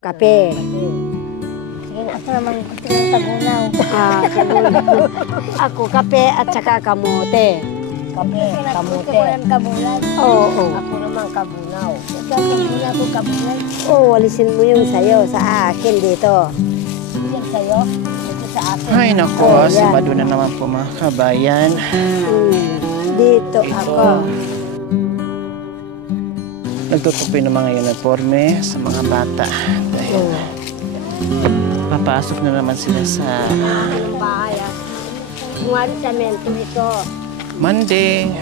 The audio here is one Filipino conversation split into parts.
Kape. Sige, ako naman gusto ng tagunaw. Ako kape at saka kamote. Kape, kamote. Gusto ko ng kabulan. Oo. Ako naman kabunaw. Gagawin ako kabulan. Oo, walisin mo yung sayo sa akin dito. Yan sa'yo, ito sa akin. Ay, nako. Oh, yan. Sabado na naman po mga kabayan. Dito ako. Nagtutupi ng mga uniforme sa mga bata. Dahil papasok na naman sila sa Ang bahay. Kung semento ito. Monday.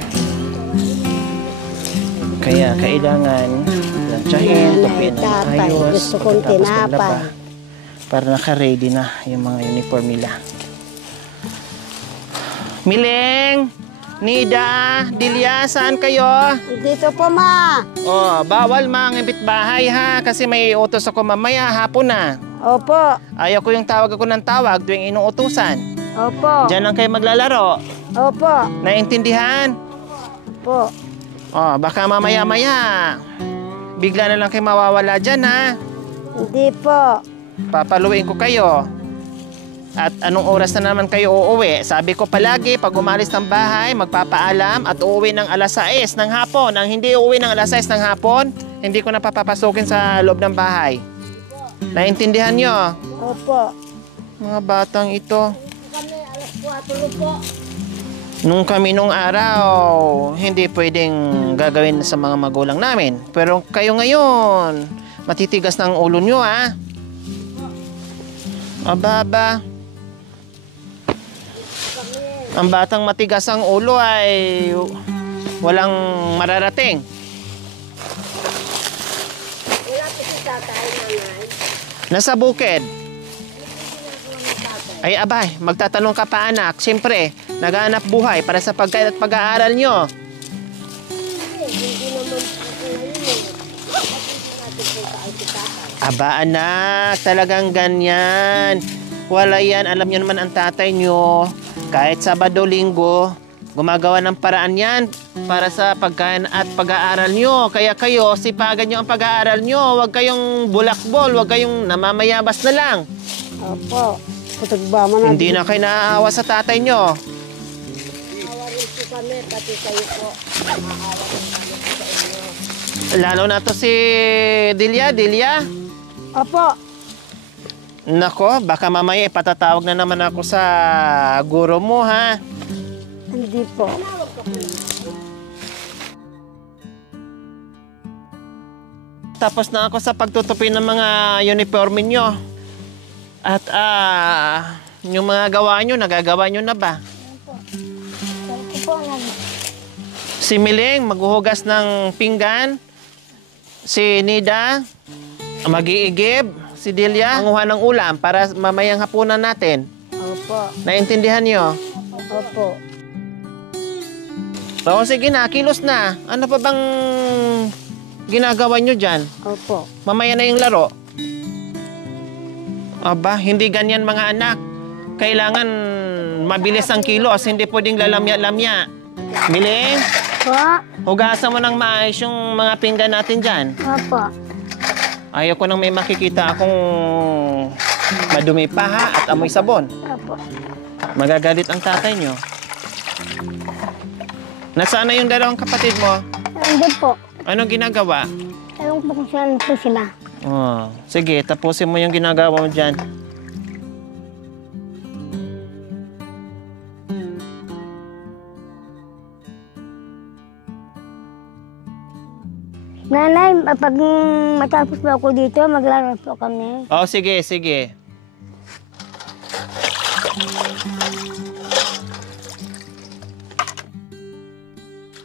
Kaya kailangan lantsahin, tupiin ng Tatay, ayos. gusto kong pagkatapos tinapay. maglaba, para naka-ready na yung mga uniform nila. Mileng! Nida! Dilya, saan kayo? Dito po, ma. Oh, bawal mangibit bahay ha, kasi may utos ako mamaya, hapon na. Opo. Ayaw ko yung tawag ako ng tawag tuwing inuutusan. Opo. Diyan lang kayo maglalaro. Opo. Naintindihan? Opo. Oh, baka mamaya-maya. Bigla na lang kayo mawawala dyan ha. Hindi po. Papaluin ko kayo. At anong oras na naman kayo uuwi? Sabi ko palagi, pag umalis ng bahay, magpapaalam at uuwi ng alas 6 ng hapon. Ang hindi uuwi ng alas 6 ng hapon, hindi ko na papapasukin sa loob ng bahay. Naintindihan nyo? Opo. Mga batang ito. Kami, alas 4 po. Nung araw, hindi pwedeng gagawin sa mga magulang namin. Pero kayo ngayon, matitigas na ang ulo nyo ha. Aba. Ang batang matigas ang ulo ay walang mararating. Wala po si tatay, nanay. Nasa bukid. Ay abay, magtatanong ka pa anak. Siyempre, naghahanap buhay para sa pagkain at pag-aaral nyo. Hindi naman po ngayon eh. Bakit hindi natin puntaan si tatay? Aba anak, talagang ganyan. Wala yan, alam nyo naman ang tatay nyo. Kahit Sabado, Linggo, gumagawa ng paraan yan para sa pagkain at pag-aaral nyo. Kaya kayo, sipagan nyo ang pag-aaral nyo. Huwag kayong bulakbol, huwag kayong namamayabas na lang. Opo. Putagba mo na. Hindi na kayo naaawa sa tatay nyo. Awa rin po kami, pati kayo po. Maawa rin kami sa inyo. Lalo na to si Dilya. Opo. Nako, baka mamaya ipatatawag na naman ako sa guro mo, ha? Hindi po. Tapos na ako sa pagtutupi ng mga uniforme nyo. At yung mga gawa nyo, nagagawa nyo na ba? Ito po, Si Mileng, maghuhugas ng pinggan. Si Nida, mag-iigib. Si Dilya, manguha ng ulam para mamayang hapunan natin. Opo. Naintindihan nyo? Opo. Oo, sige na, kilos na. Ano pa bang ginagawa nyo dyan? Opo. Mamaya na yung laro. Aba, hindi ganyan mga anak. Kailangan mabilis ang kilos, hindi pwedeng lalamya-lamya. Mileng, Po. hugasan mo ng maayos yung mga pinggan natin dyan. Opo. Ayaw ko nang may makikita akong madumi pa ha at amoy sabon. Opo. Magagalit ang tatay nyo. Nasaan na yung dalawang kapatid mo? Andun po. Anong ginagawa? Ewan po kung saan po sila. Oh, sige, tapusin mo yung ginagawa mo dyan. Nanay, pag matapos po ako dito, maglaro po kami. Oh, sige.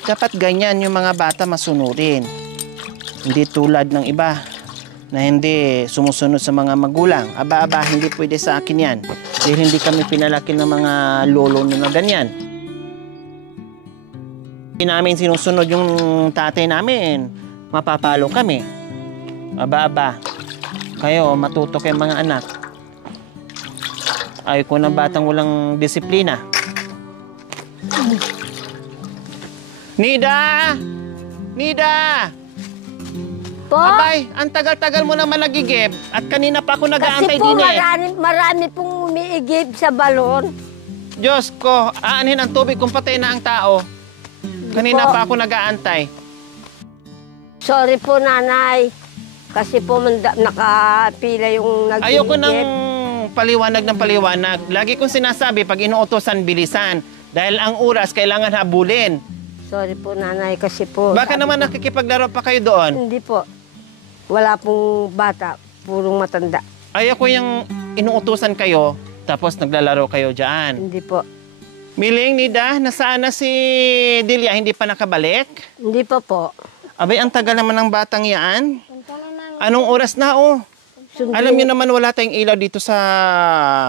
Dapat ganyan yung mga bata masunurin. Hindi tulad ng iba na hindi sumusunod sa mga magulang. Aba, hindi pwede sa akin yan. Dahil hindi kami pinalaki ng mga lolo na ganyan. Hindi namin sinusunod yung tatay namin. Mapapalo kami. Aba. Kayo, matuto kayong mga anak. Ayaw ko ng batang walang disiplina. Nida! Po? Abay, ang tagal-tagal mo naman nagigib at kanina pa ako Kasi nag-aantay po din eh. marami pong umiigib sa balon. Diyos ko, aanhin ang tubig kung patay na ang tao. Kanina po. pa ako nag-aantay. Sorry po, nanay. Kasi po nakapila yung nag-iigib. Ayoko nang paliwanag ng paliwanag. Lagi kong sinasabi pag inuutosan, bilisan. Dahil ang oras kailangan habulin. Sorry po, nanay, kasi po... Baka naman nakikipaglaro pa kayo doon. Hindi po. Wala pong bata, purong matanda. Ayoko yung inuutosan kayo, tapos naglalaro kayo dyan. Hindi po. Miling, Nida, nasaan na si Delia? Hindi pa nakabalik? Hindi po. Abay, ang tagal naman ng batang yan. Anong oras na, oh? Sunduin, Alam niyo naman wala tayong ilaw dito sa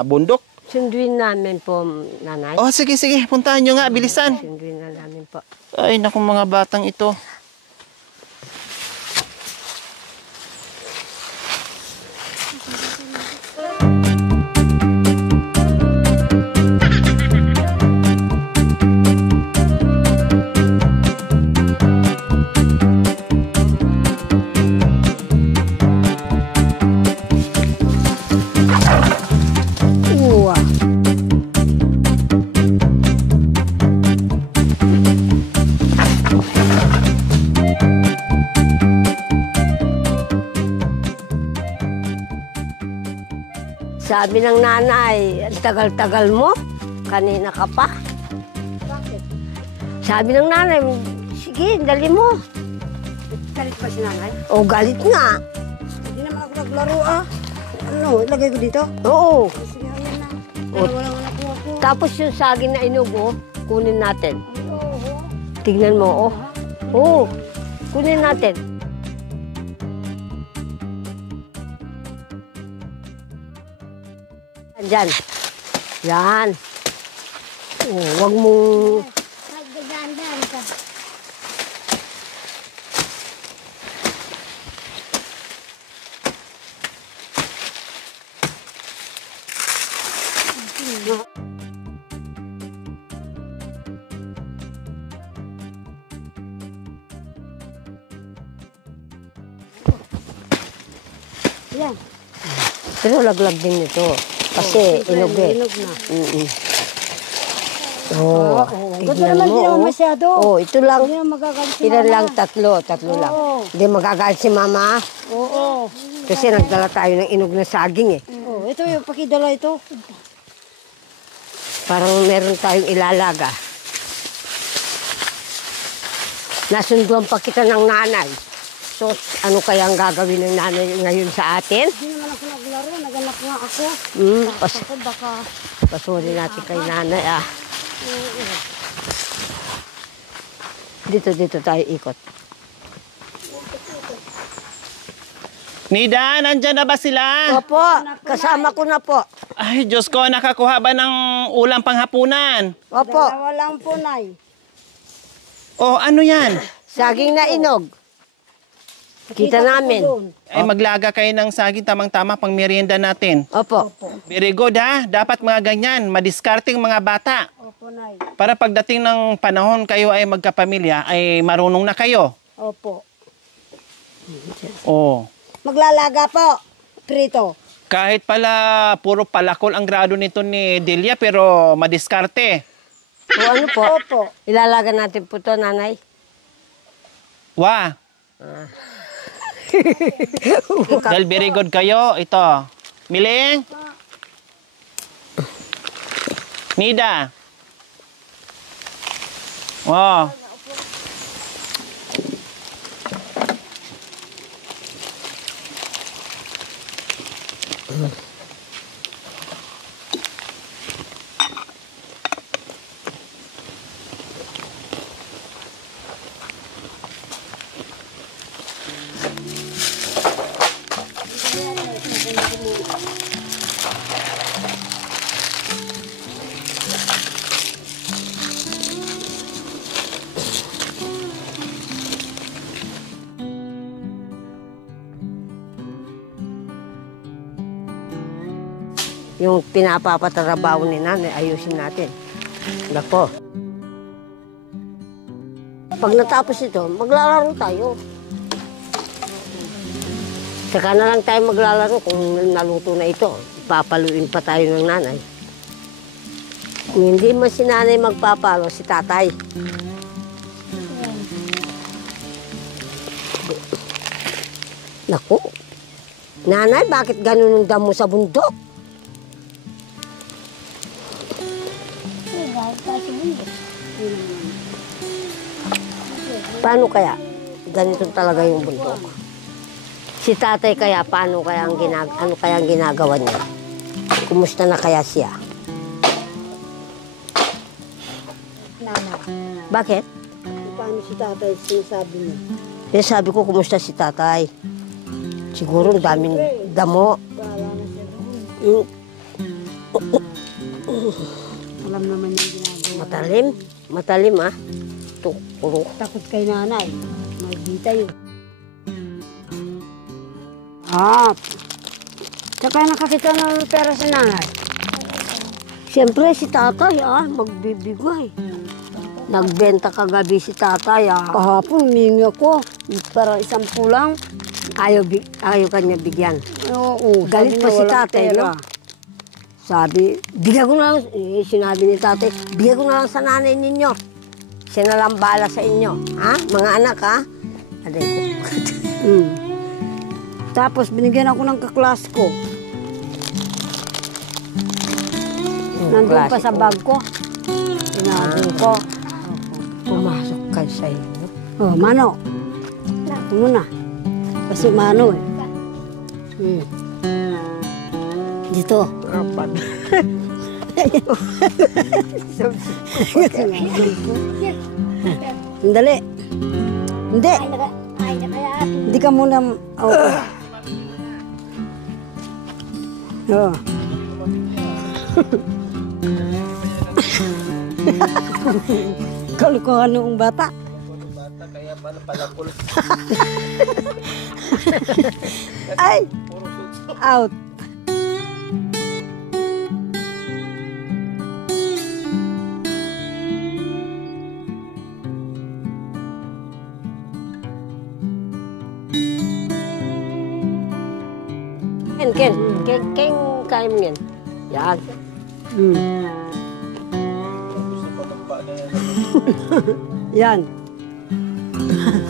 bundok. sunduin namin po, nanay. Oh, sige, puntahan nyo nga, bilisan. Sunduin na namin po. Ay, naku mga batang ito. Uwa. Sabi ng nanay, ang tagal-tagal mo. Kanina ka pa. Bakit? Sabi ng nanay, sige, dali mo. Galit pa si nanay? O, galit nga. Hindi naman ako naglaro ah. Ano, ilagay ko dito? Oo. Sige, ayan na. O, Wala nga nakuha ko. tapos yung saging na inugo, kunin natin. Oo. Tignan mo, oh. Oo, kunin natin. Diyan. Yan. Oh, wag mong... Nagdadan ka. Yan. Pero laglag din ito. Kasi inog eh. Inog na. Oo. Ganito Tignan naman, mo, di naman oh. masyado. Oh, ito lang. Hindi naman magagalit si Ilan mama. lang? Tatlo lang. Oo. Hindi magagalit si mama. Oo. Kasi nagdala tayo ng inog na saging eh. Oo, ito yung pakidala ito. Parang meron tayong ilalaga. Nasunduan pa kita ng nanay. So, ano kaya ang gagawin ng nanay ngayon sa atin? Hindi naman ako naglaro, naganap nga ako. Ako baka... Pasuri natin kay nanay ah. Dito tayo ikot. Nida, nandyan na ba sila? Opo, kasama ko na po. Ay, Diyos ko, nakakuha ba ng ulam panghapunan? Opo, Dalawa lang po, Nay. Oh, ano yan? saging na inog. Kita ko namin. doon. Ay, maglaga kayo ng saging tamang-tama pang merienda natin. Opo. Very good ha. Dapat mga ganyan, madiskarting mga bata. Opo, Nay. Para pagdating ng panahon kayo ay magkapamilya, ay marunong na kayo. Opo. Oh. Maglalaga po. Prito. Kahit pala puro palakol ang grado nito ni Delia, pero madiskarte. O ano po? Opo. Ilalaga natin po to, nanay. Wah. Dahil very good kayo, ito. Miling? Nida? Oh. Yung pinapapatrabaho ni nanay, ayusin natin. Nako. Pag natapos ito, maglalaro tayo. Saka na lang tayo maglalaro kung naluto na ito. Papaluin pa tayo ng nanay. Kung hindi man si nanay magpapalo, si tatay. Naku, nanay, bakit ganun ang damo sa bundok? Paano kaya? Ganito talaga yung bundok. Si tatay kaya, paano kaya ano kaya ang ginagawa niya? Kumusta na kaya siya? Bakit? Paano si tatay sinasabi mo? Kaya sabi ko, kumusta si tatay? Siguro ang daming damo. Wala na siya doon. Alam naman yung ginagawa. Matalim. Matalim ah. Tukuro. Takot kay nanay. Magdita yun. Ah. Tsaka nakakita ng pera sa nanay. Siyempre si tatay magbibigay. Nagbenta kagabi si tatay Kahapon, humingi ako. Para 10 lang. Ayaw kanya bigyan. Oo. Galit pa si tatay, no? Sabi, bigyan ko na lang, sinabi ni tatay, bigyan ko na lang sa nanay ninyo. Siya na lang bahala sa inyo. Ha? Mga anak, ha? Aday ko. Tapos binigyan ako ng kaklas ko. Nandun pa sa bag ko. Sinabing ko. Pumasok kayo sa inyo. Oh, Mano. Ako muna. Kasi Mano eh. Dito. Apat. Sandali. Hindi. Hindi ka muna. Oh. Kalukuhan noong bata. Kaya pala palakul. Ay! Out. Ken, kaya mo yan. Yan. Yan.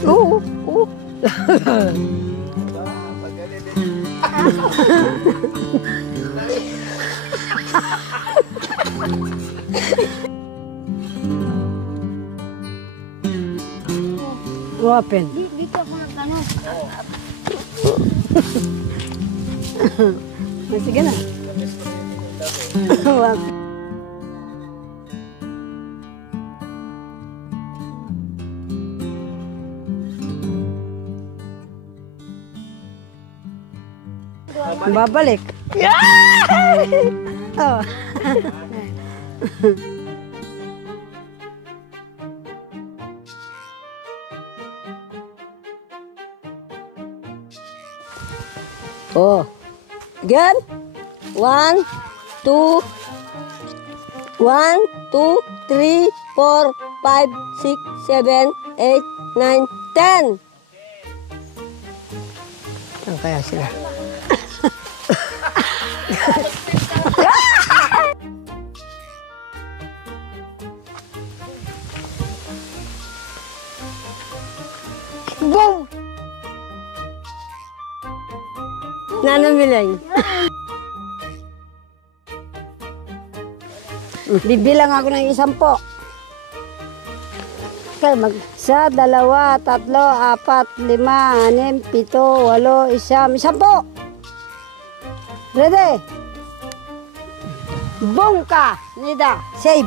Oo, oo. Open. Dito ako nagtanong. Sige na. Babalik. Oh. Oh. Again. 1, 2, 1, 2, 3, 4, 5, 6, 7, 8, 9, 10. Saan kaya sila? Boom! Nanamilang. Bibilang ako ng 10. Okay, isa, dalawa, tatlo, apat, 5, 6, 7, 8, 10. Ready? Boom ka, Nida. Save.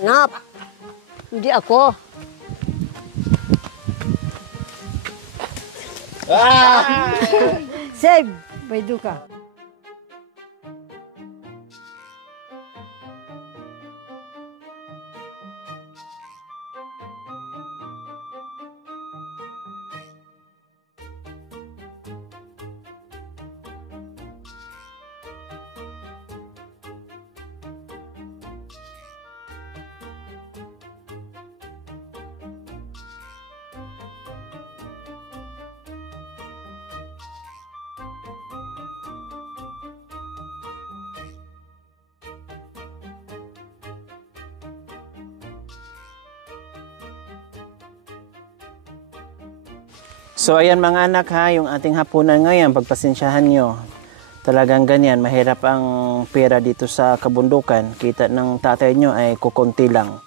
Nap. Hindi ako. Save. Baydo ka. So ayan mga anak ha, yung ating hapunan ngayon, pagpasensyahan nyo. Talagang ganyan, mahirap ang pera dito sa kabundukan. Kita ng tatay nyo ay kukunti lang.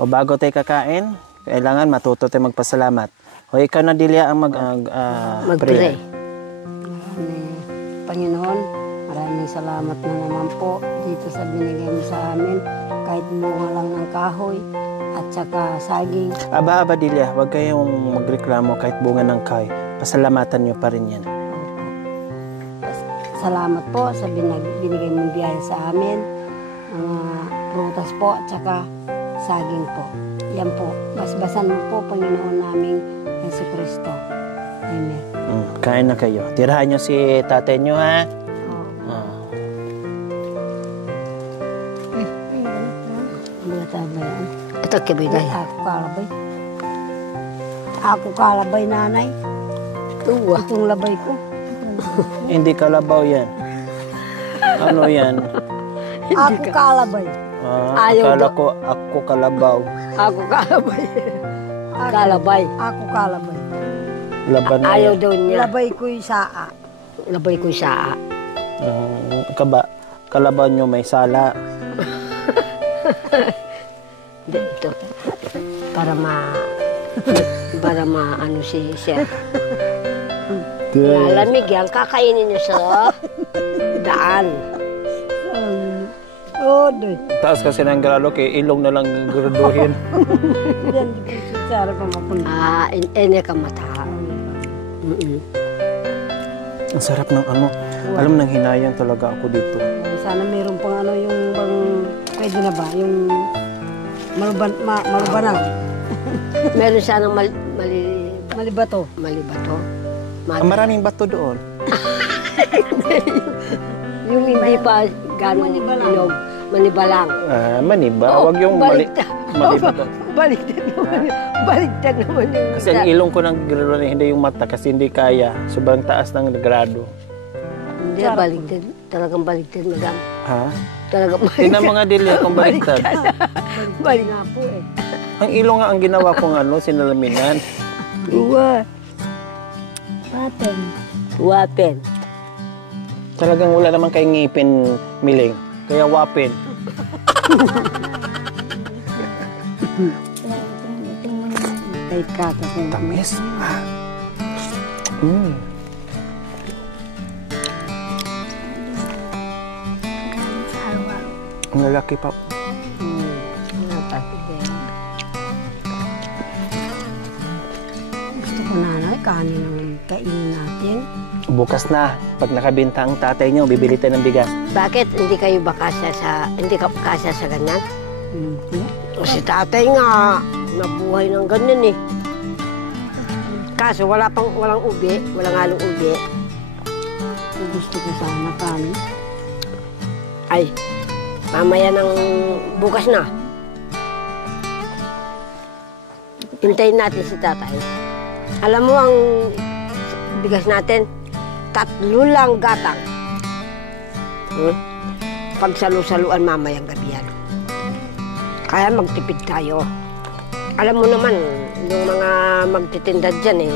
O bago tayo kakain, kailangan matuto tayo magpasalamat. O ikaw na Delia ang Mag-pray. Panginoon, maraming salamat na naman po dito sa binigay mo sa amin. Kahit bunga lang ng kahoy at saka saging. Aba Delia, huwag kayong magreklamo kahit bunga ng kahoy. Pasalamatan nyo pa rin yan. Salamat po sa binigay mong biyaya sa amin. Mga prutas po at saka saging po. Yan po. Basbasan mo po, Panginoon naming Jesucristo. Amen. Kain na kayo. Tirahan nyo si tatay nyo ha. Mga tayo yan. Ito kibiday. Ako kalabay. Ako kalabay, nanay. Tuwa. Itong labay ko. Hindi kalabaw yan. Ano yan? Ako kalabay. Ayaw Akala daw. ko ako kalabaw. Ako kalabay. Kalabay. Ako kalabay. Laban na Ayaw yan. daw niya. Labay ko'y saa. Labay ko saa. Kalabaw nyo may sala. Hindi, ito. Para ano si Sir. Lalamig yan, kakainin niyo sa daan. Doy. Taas kasi ng grado kay ilong na lang graduhin. Yan, di ko siya sarap ang mapunta. Ene ka mata. Ang sarap ng ano. Alam nang hinayang talaga ako dito. Sana meron pang ano yung bang, pwede na ba? Yung malubanang. Meron sanang Malibato. malibato. Maraming bato doon. Yung hindi pa gano'ng inog. Manibalang. Maniba. Huwag yung malibato. Baligtad naman yung Kasi ang ilong ko ng graduhin hindi yung mata kasi hindi kaya. Sobrang taas ng grado. Hindi, baligtad. Talagang baligtad, madam. Ha? Talagang Tingnan mga Delia kung baliktad. Balik nga po eh. Ang ilong nga ang ginawa kong sinalaminan. Uwa. Paten. Wapen. Talagang wala naman kay ngipin, Miling. Kaya wapin. Kahit kakakong. Tamis. Ang lalaki pa. Gusto ko nanay, kanin ang kainin natin. Bukas na. Pag nakabinta ang tatay nyo, bibili tayo ng bigas. Bakit hindi kayo ba hindi ka kasya sa ganyan? Si tatay nga, nabuhay ng ganyan eh. Kaso walang ubi, walang halong ubi. Gusto ko sana kanin. Ay, mamaya ng bukas na. Hintayin natin si tatay. Alam mo ang bigas natin, 3 lang gatang. Pagsalu-saluan mamayang gabi yan. Kaya magtipid tayo. Alam mo naman, yung mga magtitinda dyan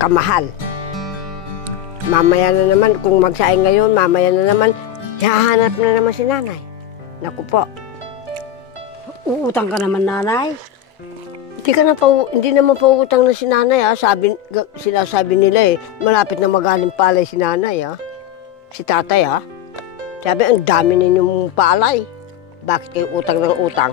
kamahal. Mamaya na naman, kung magsaing ngayon, mamaya na naman, hahanap na naman si nanay. Naku po. Uutang ka naman, nanay. Hindi naman pautang na si nanay. Sinasabi nila malapit na magaling palay si nanay. Si tatay. Sabi, ang dami ninyong palay. Bakit kayo utang ng utang?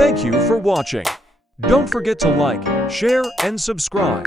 Thank you for watching. Don't forget to like, share, and subscribe.